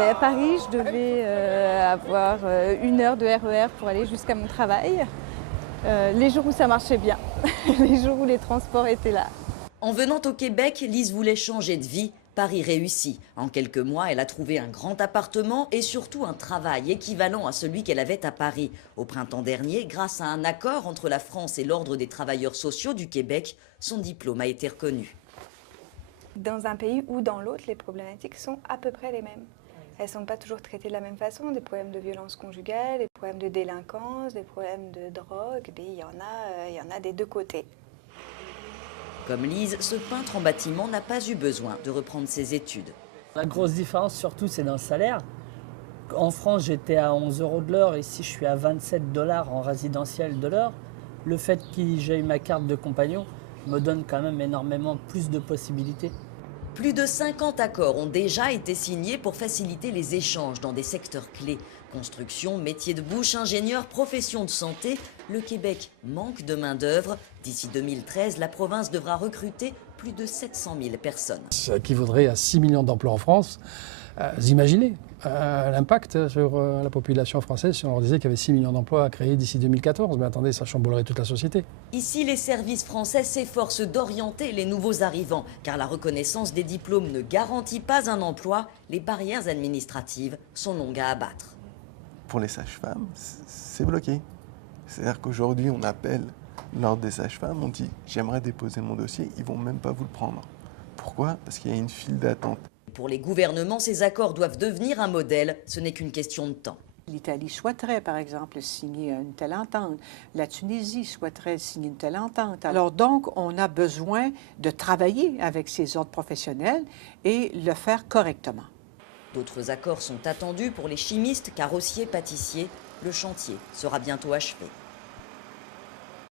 À Paris, je devais avoir 1 heure de RER pour aller jusqu'à mon travail. Les jours où ça marchait bien, les jours où les transports étaient là. En venant au Québec, Lise voulait changer de vie. Paris réussit. En quelques mois, elle a trouvé un grand appartement et surtout un travail équivalent à celui qu'elle avait à Paris. Au printemps dernier, grâce à un accord entre la France et l'Ordre des travailleurs sociaux du Québec, son diplôme a été reconnu. Dans un pays ou dans l'autre, les problématiques sont à peu près les mêmes. Elles ne sont pas toujours traitées de la même façon. Des problèmes de violence conjugale, des problèmes de délinquance, des problèmes de drogue, il y en a des deux côtés. Comme Lise, ce peintre en bâtiment n'a pas eu besoin de reprendre ses études. La grosse différence surtout, c'est dans le salaire. En France, j'étais à 11 € de l'heure. Ici, je suis à 27 $ en résidentiel de l'heure. Le fait que j'ai eu ma carte de compagnon me donne quand même énormément plus de possibilités. Plus de 50 accords ont déjà été signés pour faciliter les échanges dans des secteurs clés. Construction, métiers de bouche, ingénieurs, professions de santé. Le Québec manque de main-d'œuvre. D'ici 2013, la province devra recruter plus de 700 000 personnes. Ça équivaudrait à 6 millions d'emplois en France. Vous imaginez l'impact sur la population française si on leur disait qu'il y avait 6 millions d'emplois à créer d'ici 2014. Mais attendez, ça chamboulerait toute la société. Ici, les services français s'efforcent d'orienter les nouveaux arrivants, car la reconnaissance des diplômes ne garantit pas un emploi. Les barrières administratives sont longues à abattre. Pour les sages-femmes, c'est bloqué. C'est-à-dire qu'aujourd'hui, on appelle l'ordre des sages-femmes, on dit « j'aimerais déposer mon dossier », ils ne vont même pas vous le prendre. Pourquoi? Parce qu'il y a une file d'attente. Pour les gouvernements, ces accords doivent devenir un modèle. Ce n'est qu'une question de temps. L'Italie souhaiterait, par exemple, signer une telle entente. La Tunisie souhaiterait signer une telle entente. Alors donc, on a besoin de travailler avec ces ordres professionnels et le faire correctement. D'autres accords sont attendus pour les chimistes, carrossiers, pâtissiers. Le chantier sera bientôt achevé.